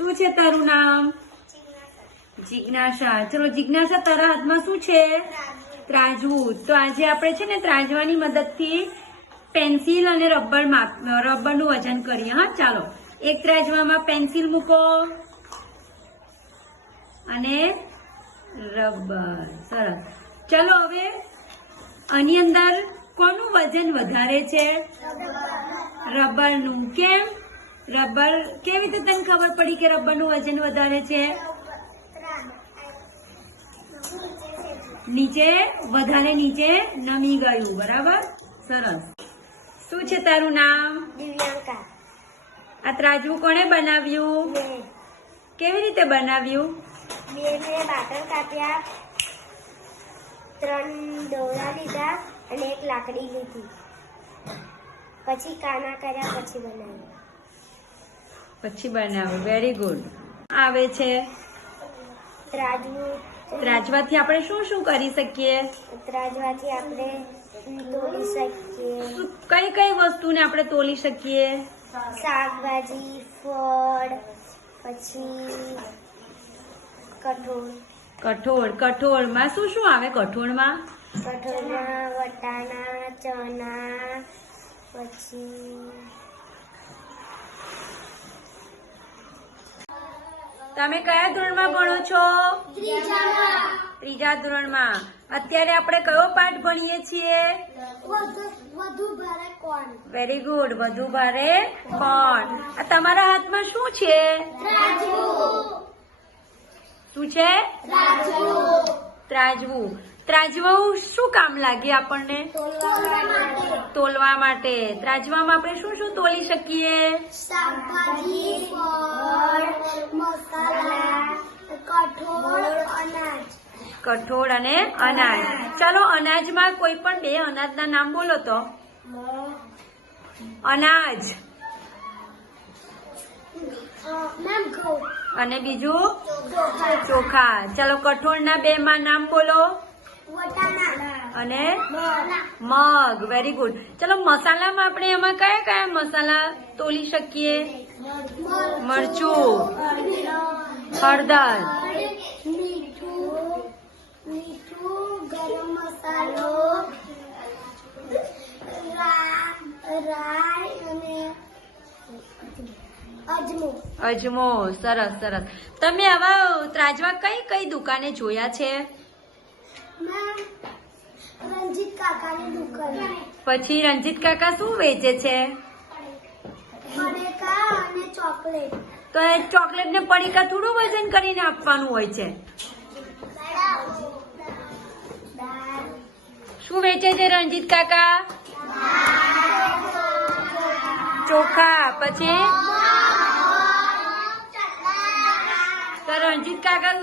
શું છે તારું નામ? જિજ્ઞાસા. ચલો જિજ્ઞાસા, તારા હાથમાં શું છે? ત્રાજવું. તો આજે આપણે છે ને ત્રાજવાની મદદથી પેન્સિલ અને રબરનું વજન કરીએ. હા, ચાલો. એક ત્રાજવામાં પેન્સિલ મૂકો અને રબર. સરસ. ચલો હવે આની અંદર કોનું વજન વધારે છે? રબરનું. કેમ? રબર કેવી રીતે તને ખબર પડી કે રબરનું વજન વધારે છે? વધારે નીચે નમી ગયું. બરાબર, સરસ. શું છે તારું નામ? દિવ્યાંકા. આ ત્રાજવું કોણે બનાવ્યું? કેવી રીતે બનાવ્યું? મેં બાકર કાપ્યા, 3 દોરા લીધા અને 1 લાકડી લીધી, પછી કાના કર્યા, પછી બનાવ્યું. Very good. આવે છે ત્રાજવું. ત્રાજવાથી આપણે શું શું કરી શકીએ? ત્રાજવાથી આપણે તોલી શકીએ. કઈ કઈ વસ્તુને આપણે તોલી શકીએ? શાકભાજી, ફળ, પછી કઠોળ. કઠોળમાં શું શું આવે? કઠોળમાં વટાણા, ચણા, પછી તમે કયા ધોરણમાં ભણો છો? ત્રીજા ધોરણમાં. અત્યારે આપણે કયો પાઠ ભણીએ છીએ? વધુ ભારે કોણ. Very good. વધુ ભારે કોણ. આ તમારા હાથમાં શું છે? શું છે? ત્રાજવું. ત્રાજવું શું કામ લાગે આપણને? તોલવા માટે. ત્રાજવામાં આપણે શું શું તોલી શકીએ? શાકભાજી, ફળ, મસાલા, કઠોળ, અનાજ. કઠોળ અને અનાજ. ચલો અનાજમાં કોઈ પણ 2 અનાજના નામ બોલો તો. અનાજ અને બીજું ચોખા. ચલો કઠોળના 2 માં નામ બોલો. અને મગ. Very good. ચલો મસાલામાં આપણે એમાં કયા કયા મસાલા તોલી શકીએ? મરચું, હળદર, મીઠું, ગરમ મસાલો, રાઈ અને અજમો. સરસ સરસ. તમે આવા ત્રાજવા કઈ કઈ દુકાને જોયા છે? રંજીત કાકાની દુકાન. પછી રંજીત કાકા શું વેચે છે? પડીકા અને ચોકલેટ. તો એ ચોકલેટ ને પડીકા થોડું વજન કરીને આપવાનું હોય છે. શું વેચે છે રંજીત કાકા? ચોખા. પછી રંજીત કાકા